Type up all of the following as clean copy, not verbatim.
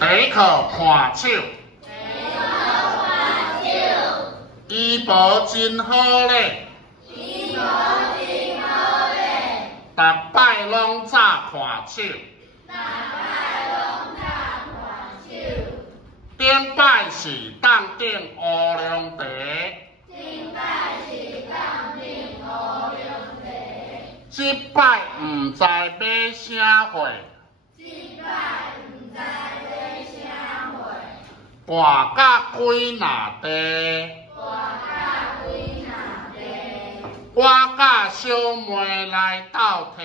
第一课看手，医保真好咧，逐摆拢早看手，顶摆是当顶乌龙茶，即摆毋知买啥货。跋甲几若地，我甲小妹来斗梯，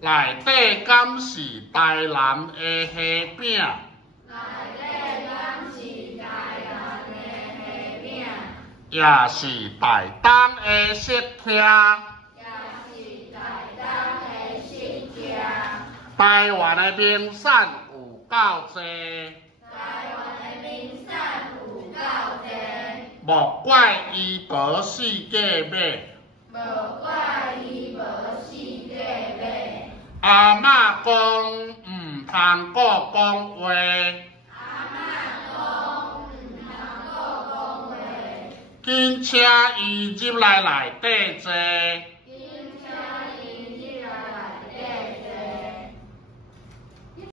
内底敢是台南的虾饼，也是台东的色厅。台湾的名产有够多，莫怪医保四价买。阿嬷讲毋通顾讲话，紧请伊入来内底坐。